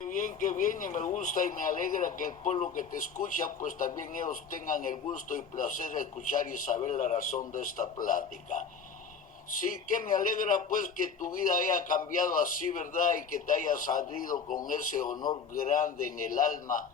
Qué bien, y me gusta y me alegra que el pueblo que te escucha, pues también ellos tengan el gusto y placer de escuchar y saber la razón de esta plática. Sí, que me alegra pues que tu vida haya cambiado así, ¿verdad? Y que te hayas salido con ese honor grande en el alma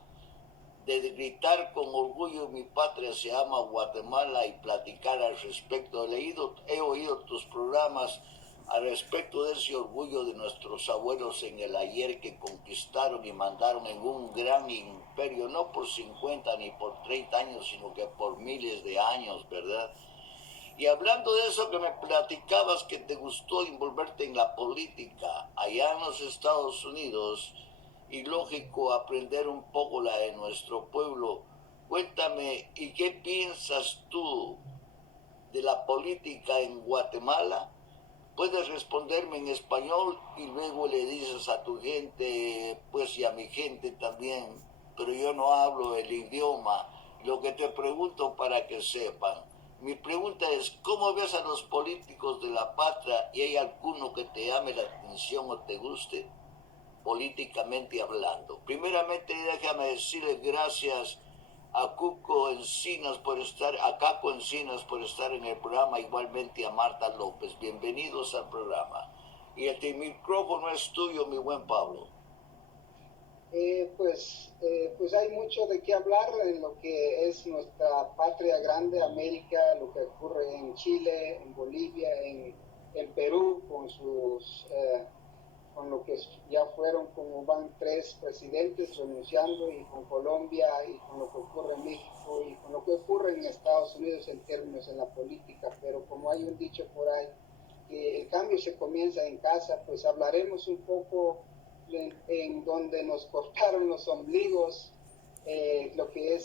de gritar con orgullo mi patria se llama Guatemala y platicar al respecto. He oído tus programas al respecto de ese orgullo de nuestros abuelos en el ayer que conquistaron y mandaron en un gran imperio, no por 50 ni por 30 años, sino que por miles de años, ¿verdad? Y hablando de eso que me platicabas que te gustó envolverte en la política allá en los Estados Unidos y lógico aprender un poco la de nuestro pueblo, cuéntame, ¿y qué piensas tú de la política en Guatemala? Puedes responderme en español y luego le dices a tu gente, pues y a mi gente también, pero yo no hablo el idioma. Lo que te pregunto para que sepan. Mi pregunta es, ¿cómo ves a los políticos de la patria y hay alguno que te llame la atención o te guste políticamente hablando? Primeramente déjame decirle gracias a Caco Encinas por estar en el programa, igualmente a Marta López. Bienvenidos al programa. Y el micrófono es tuyo, mi buen Pablo. Pues hay mucho de qué hablar en lo que es nuestra patria grande, América, lo que ocurre en Chile, en Bolivia, en Perú, con lo que ya fueron, como van 3 presidentes renunciando, y con Colombia, y con lo que ocurre en México, y con lo que ocurre en Estados Unidos en términos en la política. Pero como hay un dicho por ahí, que el cambio se comienza en casa, pues hablaremos un poco en donde nos cortaron los ombligos, lo que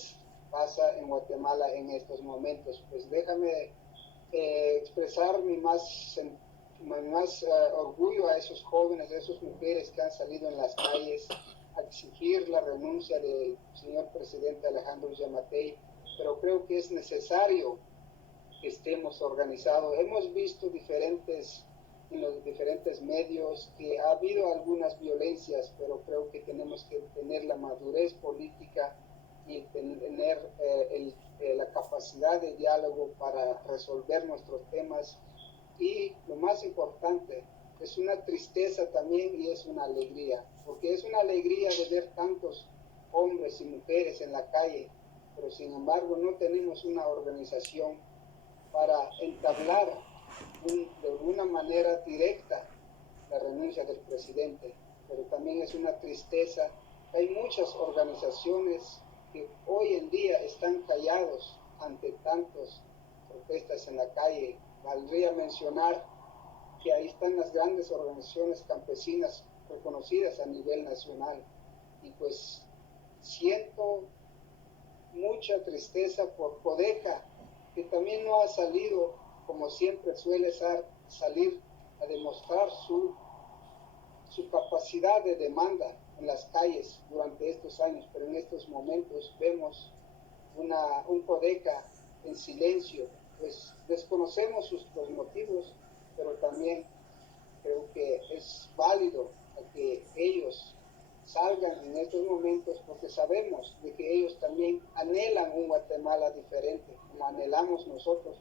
pasa en Guatemala en estos momentos. Pues déjame expresar mi más orgullo a esos jóvenes, a esas mujeres que han salido en las calles a exigir la renuncia del señor presidente Alejandro Yamatei, pero creo que es necesario que estemos organizados. Hemos visto en los diferentes medios que ha habido algunas violencias, pero creo que tenemos que tener la madurez política y tener la capacidad de diálogo para resolver nuestros temas. Y lo más importante, es una tristeza también y es una alegría, porque es una alegría de ver tantos hombres y mujeres en la calle, pero sin embargo no tenemos una organización para entablar de alguna manera directa la renuncia del presidente. Pero también es una tristeza. Hay muchas organizaciones que hoy en día están callados ante tantas protestas en la calle. Valdría mencionar que ahí están las grandes organizaciones campesinas reconocidas a nivel nacional. Y pues siento mucha tristeza por Codeca, que también no ha salido, como siempre suele salir a demostrar su capacidad de demanda en las calles durante estos años, pero en estos momentos vemos un Codeca en silencio. Pues desconocemos los motivos, pero también creo que es válido que ellos salgan en estos momentos, porque sabemos de que ellos también anhelan un Guatemala diferente, como anhelamos nosotros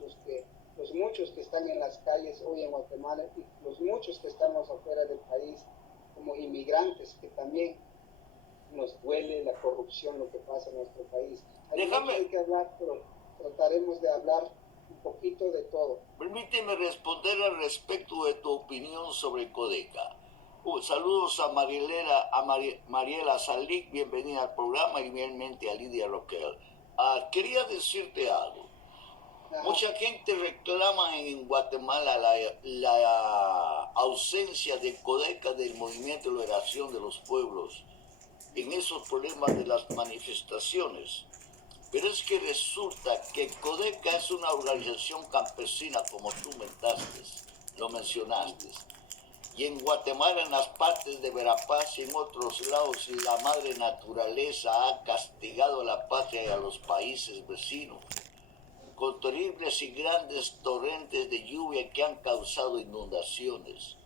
los muchos que están en las calles hoy en Guatemala, y los muchos que estamos afuera del país como inmigrantes, que también nos duele la corrupción, lo que pasa en nuestro país. Hay mucho de qué hablar, pero trataremos de hablar un poquito de todo. Permíteme responder al respecto de tu opinión sobre Codeca. Saludos a Mariela Salic, bienvenida al programa, y igualmente a Lidia Roquel. Quería decirte algo. Ajá. Mucha gente reclama en Guatemala la ausencia de Codeca del Movimiento de Liberación de los Pueblos en esos problemas de las manifestaciones. Pero es que resulta que Codeca es una organización campesina, como tú lo mencionaste. Y en Guatemala, en las partes de Verapaz y en otros lados, la madre naturaleza ha castigado a la patria y a los países vecinos con terribles y grandes torrentes de lluvia que han causado inundaciones.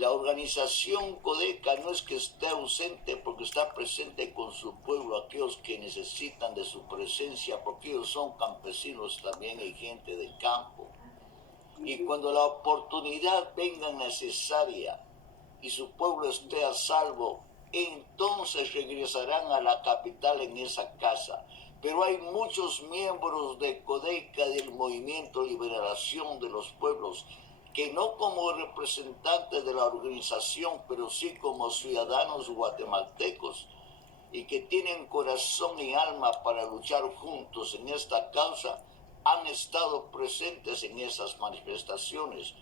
La organización Codeca no es que esté ausente porque está presente con su pueblo, aquellos que necesitan de su presencia, porque ellos son campesinos también, hay gente de campo. Y cuando la oportunidad venga necesaria y su pueblo esté a salvo, entonces regresarán a la capital en esa casa. Pero hay muchos miembros de Codeca, del Movimiento Liberación de los Pueblos, que no como representantes de la organización, pero sí como ciudadanos guatemaltecos, y que tienen corazón y alma para luchar juntos en esta causa, han estado presentes en esas manifestaciones.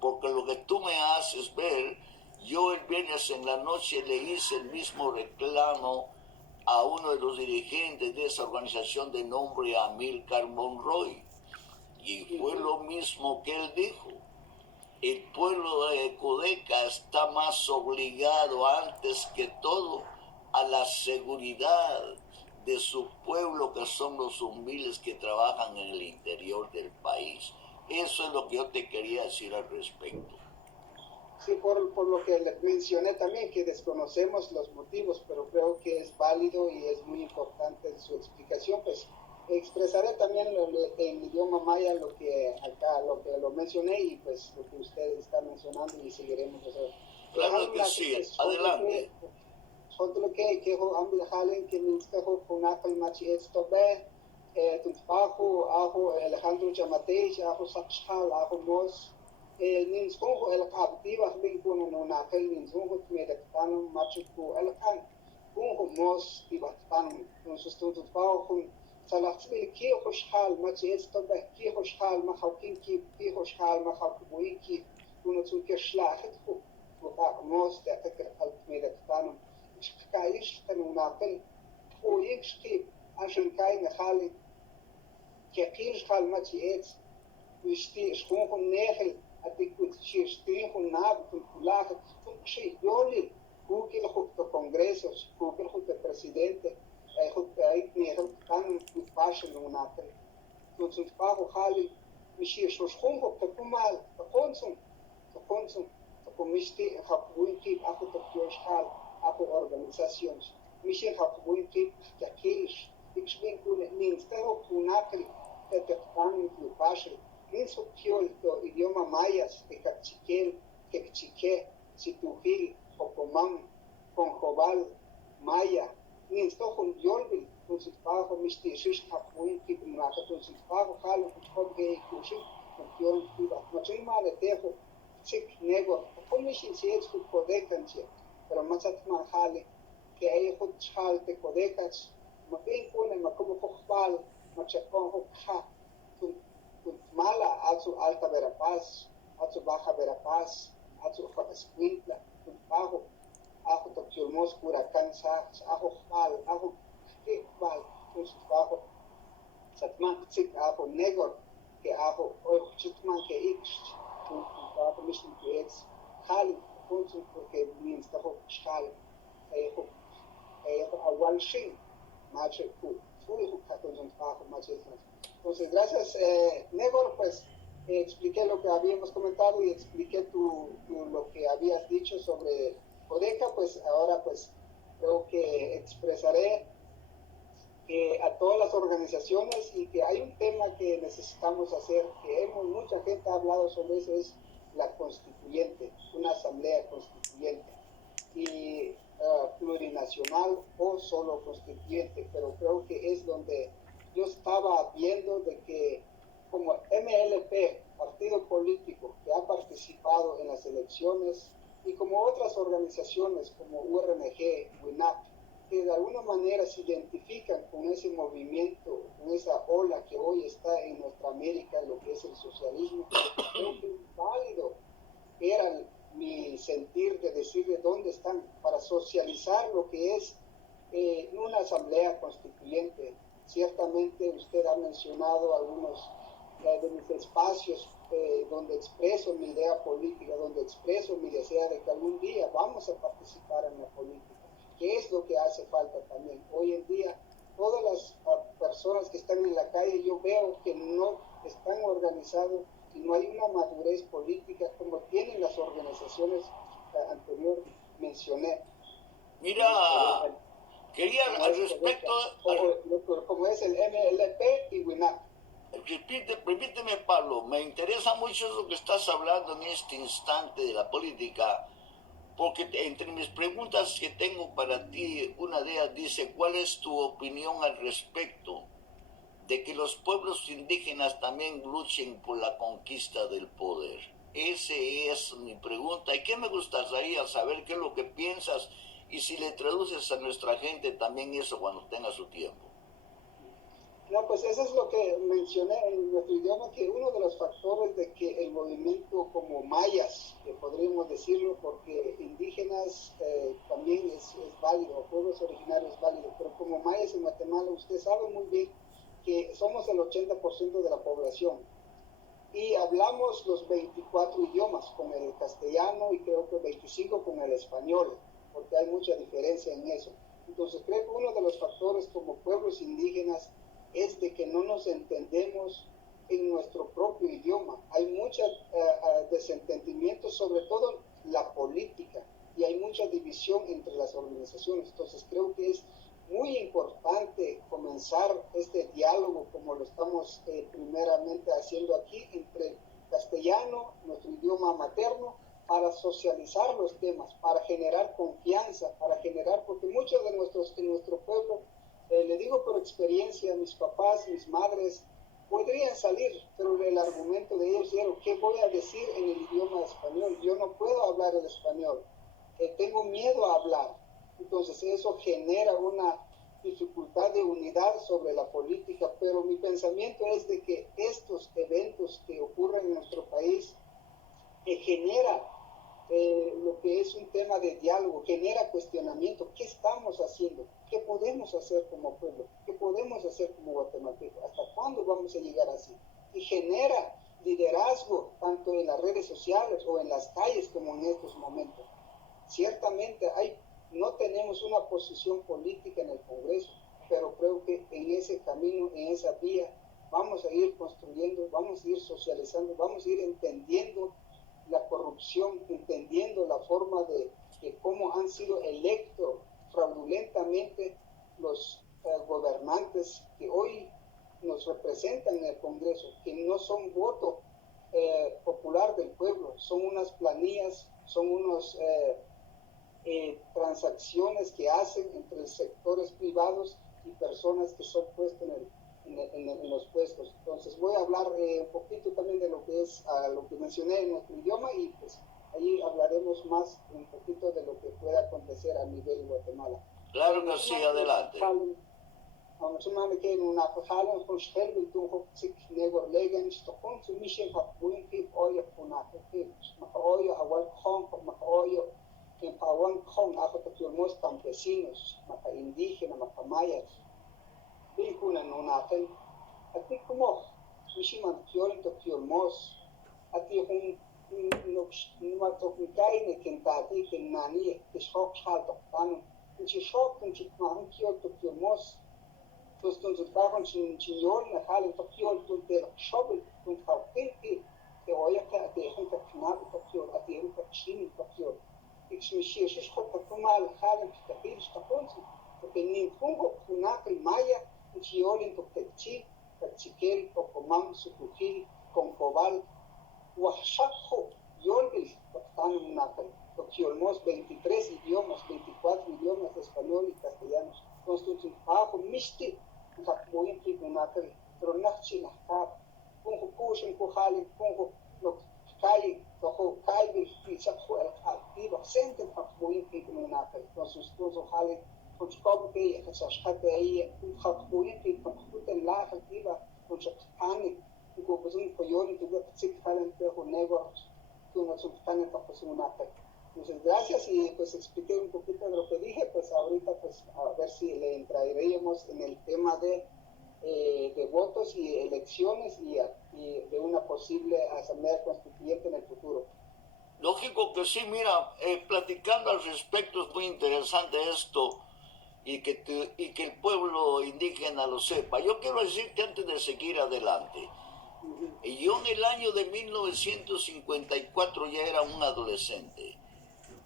Porque lo que tú me haces ver, yo el viernes en la noche le hice el mismo reclamo a uno de los dirigentes de esa organización de nombre Amílcar Monroy. Y fue lo mismo que él dijo. El pueblo de Codeca está más obligado antes que todo a la seguridad de su pueblo, que son los humildes que trabajan en el interior del país. Eso es lo que yo te quería decir al respecto. Sí, por lo que le mencioné también, que desconocemos los motivos, pero creo que es válido y es muy importante en su explicación. Pues expresaré también en idioma maya lo que acá, lo mencioné y pues lo que ustedes están mencionando y seguiremos haciendo. Claro que sí, adelante. Lo que ambos jalen que ministro con Apple Machi esto ve, tu trabajo, ajo Alejandro Yamatei, ajo Sakshal, ajo Mos. Nins kung el captiva bin kun no na kel nins kung me de tan macho ku el kan kung mos tibat tan no sustituto pao kun salat bil ki خوشحال ما چه است به کی خوشحال ما خوکین کی خوشحال ما خوک بوی کی kun تون که شلاحت خو وقع موس ده تكر قلب me de tan كايش كانوا ناقل هو يكشكي عشان كاين خالد كقيل خال ما تي ات ويشتي شكون ناخل أتيكوت شيء شترين ناب كلها شيء يولي هو كده خد كونغرس هو كده خد presidente خد أيتني خد كان باشا مناطق توصل فاهو خالي مشي شو شخون خد تكمل تكونسون تكمشتي خبوين كيف أخو تبيوش حال أخو organizations مشي خبوين كيف تكيش إيش بين كل نينستهو كوناكل تتكلم في باشا Eso el idioma mayas, que cachiquel, que chique, situjil, ocomán, conjobal, maya, ni esto con yolbil, con su pago, mistishish, japuin, kipimaja, con su pago, jalo, con que kushin, con yol, tiba, no soy maletejo, chic nego, como si se es su codecanche, pero más atmajale, que hay hotchal de codecas, no bien pone, no como hojbal, no chapón, hojja, mala a su alta Verapaz, a su baja Verapaz, a su Escuintla, ajo, ajo Toquiolmos, Huracán, ajo Jal, ajo Kikbal, con su bajo, Satman, Tzik, ajo Negor, que ajo, o Chitman, que Ix, con su bajo Mission que es Jal, con su porque ministro Jal, Awal Shin, Macho Ku, Fui Hukaton, su bajo, Macho Entonces, gracias, Nebor, pues expliqué lo que habíamos comentado y expliqué lo que habías dicho sobre Codeca, pues ahora pues creo que expresaré a todas las organizaciones y que hay un tema que necesitamos hacer, que mucha gente ha hablado sobre eso, es la constituyente, una asamblea constituyente, y plurinacional o solo constituyente, pero creo que es donde yo estaba viendo de que como MLP, partido político que ha participado en las elecciones, y como otras organizaciones como URNG, WINAP, que de alguna manera se identifican con ese movimiento, con esa ola que hoy está en nuestra América, lo que es el socialismo, creo que es válido, era mi sentir de decir de dónde están, para socializar lo que es una asamblea constituyente. Ciertamente usted ha mencionado algunos de mis espacios donde expreso mi idea política, donde expreso mi deseo de que algún día vamos a participar en la política, que es lo que hace falta también. Hoy en día, todas las personas que están en la calle, yo veo que no están organizados y no hay una madurez política como tienen las organizaciones anterior mencioné. Mira, quería al respecto... Como es el MLP y WINAC. Permíteme, Pablo, me interesa mucho lo que estás hablando en este instante de la política, porque entre mis preguntas que tengo para ti, una de ellas dice, ¿cuál es tu opinión al respecto de que los pueblos indígenas también luchen por la conquista del poder? Esa es mi pregunta, y que me gustaría saber qué es lo que piensas, y si le traduces a nuestra gente también eso cuando tenga su tiempo. No, pues eso es lo que mencioné en nuestro idioma, que uno de los factores de que el movimiento como mayas, que podríamos decirlo, porque indígenas también es válido, pueblos originarios es válido, pero como mayas en Guatemala, usted sabe muy bien que somos el 80% de la población y hablamos los 24 idiomas, con el castellano y creo que 25 con el español, porque hay mucha diferencia en eso. Entonces creo que uno de los factores como pueblos indígenas es de que no nos entendemos en nuestro propio idioma. Hay mucho desentendimiento, sobre todo la política, y hay mucha división entre las organizaciones. Entonces creo que es muy importante comenzar este diálogo como lo estamos primeramente haciendo aquí entre castellano, nuestro idioma materno, para socializar los temas, para generar confianza, para generar, porque muchos de nuestro pueblo, le digo por experiencia, mis papás, mis madres, podrían salir, pero el argumento de ellos era, ¿qué voy a decir en el idioma español? Yo no puedo hablar el español, tengo miedo a hablar. Entonces eso genera una dificultad de unidad sobre la política, pero mi pensamiento es de que estos eventos que ocurren en nuestro país genera lo que es un tema de diálogo, genera cuestionamiento. ¿Qué estamos haciendo? ¿Qué podemos hacer como pueblo? ¿Qué podemos hacer como guatemaltecos? ¿Hasta cuándo vamos a llegar así? Y genera liderazgo tanto en las redes sociales o en las calles como en estos momentos. Ciertamente no tenemos una posición política en el Congreso, pero creo que en ese camino, en esa vía, vamos a ir construyendo, vamos a ir socializando, vamos a ir entendiendo la corrupción, entendiendo la forma de cómo han sido electos fraudulentamente los gobernantes que hoy nos representan en el Congreso, que no son voto popular del pueblo, son unas planillas, son unos transacciones que hacen entre sectores privados y personas que son puestas en los puestos. Entonces voy a hablar un poquito también de lo que es lo que mencioné en nuestro idioma, y pues ahí hablaremos más un poquito de lo que pueda acontecer a nivel de Guatemala. Claro que sí, adelante. En Pawan Kong, los campesinos, indígenas, mayas, vinculan una ati como mishiman kiorin to kiolmos ati un matokikaine kentati kenani que shop halto tan un shop un chikman kiol to kiolmos entonces bajan chinyol na halen to kiol to de shop un hawkinki que hoy acá de gente knab to kiol ati un chin to kiol ikshmishir shish hot to mal halen to kil shtaponsi porque ni fungo funaka maya Chiolin, Toctechi, Tachiquel, Tocomán, Sucujil, Concobal, Oaxaco, Yolvil, Toctán, Nacal, Toquiolmos, 23 idiomas, 24 idiomas, español y castellano. Entonces, Pajo, Misti, Jacmoyin, Nacal, Tronachi, Nacap, Punjo Cushin, Cujali, Punjo, Locali, Tojo, Calvi, Pichajo, El Activo, Senten, Jacmoyin, Nacal. Entonces, Jali, Kuchkov que hachashate ahí un que computa la activa kuchakani y un coyon que se salen de negros que no son tan apasionados. Entonces gracias, y pues expliqué un poquito de lo que dije. Pues ahorita pues a ver si le entraríamos en el tema de votos y elecciones y de una posible asamblea constituyente en el futuro. Lógico que sí, mira, platicando al respecto es muy interesante esto. Y que el pueblo indígena lo sepa. Yo quiero decirte antes de seguir adelante, yo en el año de 1954 ya era un adolescente.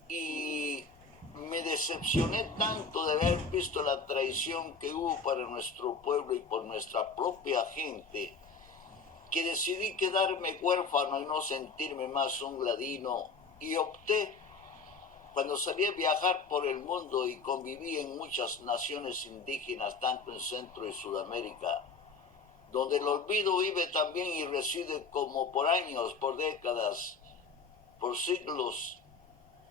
y me decepcioné tanto de haber visto la traición que hubo para nuestro pueblo y por nuestra propia gente, que decidí quedarme huérfano y no sentirme más un ladino, y opté, cuando salí a viajar por el mundo y conviví en muchas naciones indígenas, tanto en Centro y Sudamérica, donde el olvido vive también y reside como por años, por décadas, por siglos,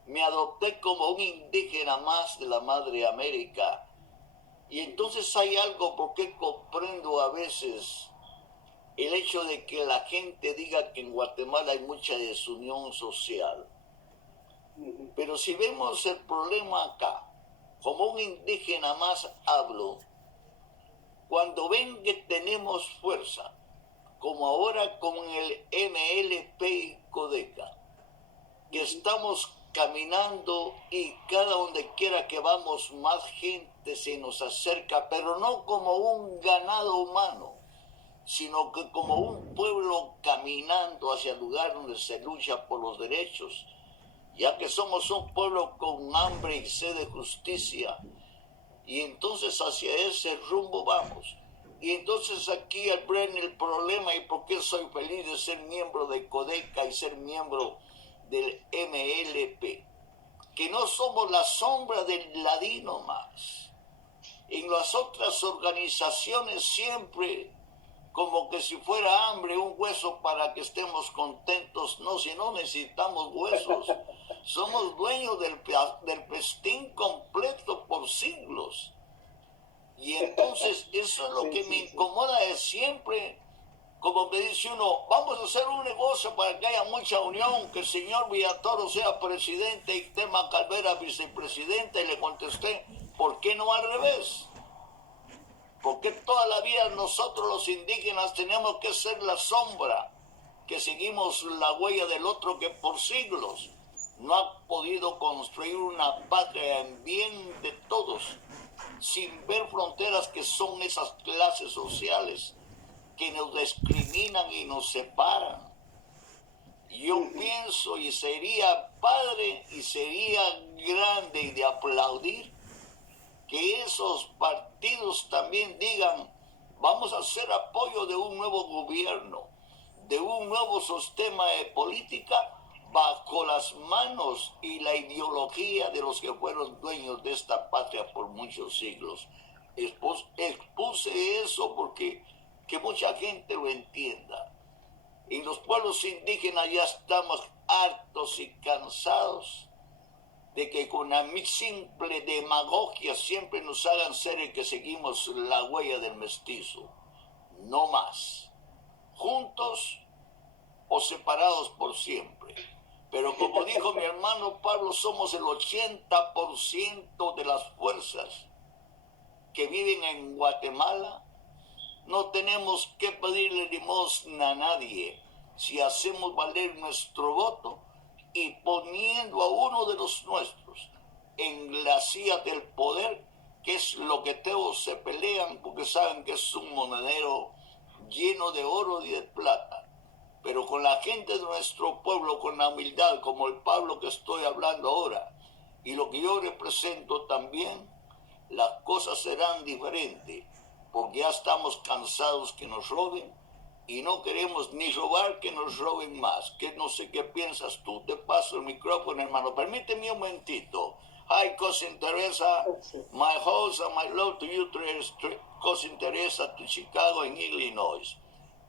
me adopté como un indígena más de la madre América. Y entonces hay algo porque comprendo a veces el hecho de que la gente diga que en Guatemala hay mucha desunión social. Pero si vemos el problema acá, como un indígena más hablo, cuando ven que tenemos fuerza, como ahora con el MLP y Codeca, que estamos caminando y cada donde quiera que vamos más gente se nos acerca, pero no como un ganado humano, sino que como un pueblo caminando hacia el lugar donde se lucha por los derechos, ya que somos un pueblo con hambre y sed de justicia, y entonces hacia ese rumbo vamos. Y entonces aquí el problema y por qué soy feliz de ser miembro de Codeca y ser miembro del MLP, que no somos la sombra del ladino más. En las otras organizaciones siempre como que si fuera hambre un hueso para que estemos contentos. No, si no necesitamos huesos. Somos dueños del festín completo por siglos. Y entonces eso es lo que me incomoda de siempre. Como me dice uno, vamos a hacer un negocio para que haya mucha unión, que el señor Villatoro sea presidente y Tema Calvera vicepresidente. Y le contesté, ¿por qué no al revés? Porque toda la vida nosotros los indígenas tenemos que ser la sombra, que seguimos la huella del otro que por siglos no ha podido construir una patria en bien de todos, sin ver fronteras que son esas clases sociales que nos discriminan y nos separan. Yo pienso y sería padre y sería grande y de aplaudir que esos partidos también digan, vamos a hacer apoyo de un nuevo gobierno, de un nuevo sistema de política bajo las manos y la ideología de los que fueron dueños de esta patria por muchos siglos. Expuse eso porque que mucha gente lo entienda. En los pueblos indígenas ya estamos hartos y cansados de que con la simple demagogia siempre nos hagan ser el que seguimos la huella del mestizo. No más. Juntos o separados por siempre. Pero como dijo mi hermano Pablo, somos el 80% de las fuerzas que viven en Guatemala. No tenemos que pedirle limosna a nadie si hacemos valer nuestro voto y poniendo a uno de los nuestros en la silla del poder, que es lo que todos se pelean porque saben que es un monedero lleno de oro y de plata. Pero con la gente de nuestro pueblo, con la humildad, como el Pablo que estoy hablando ahora, y lo que yo represento también, las cosas serán diferentes, porque ya estamos cansados que nos roben y no queremos ni robar que nos roben más. Que no sé qué piensas tú. Te paso el micrófono, hermano. Permíteme un momentito. Hi, Cousin Teresa. My host and my love to you, Cousin Teresa, to Chicago and Illinois.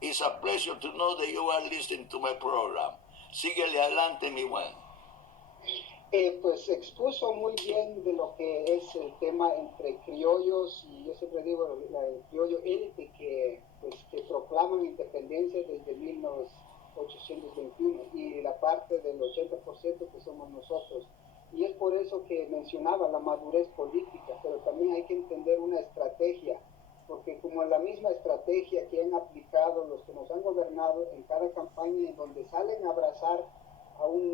It's a pleasure to know that you are listening to my program. Síguele adelante, mi buen. Pues expuso muy bien de lo que es el tema entre criollos y yo siempre digo el criollo élite que proclaman independencia desde 1821 y la parte del 80% que somos nosotros. Y es por eso que mencionaba la madurez política, pero también hay que entender una estrategia, porque como la misma estrategia que han aplicado los que nos han gobernado en cada campaña en donde salen a abrazar a un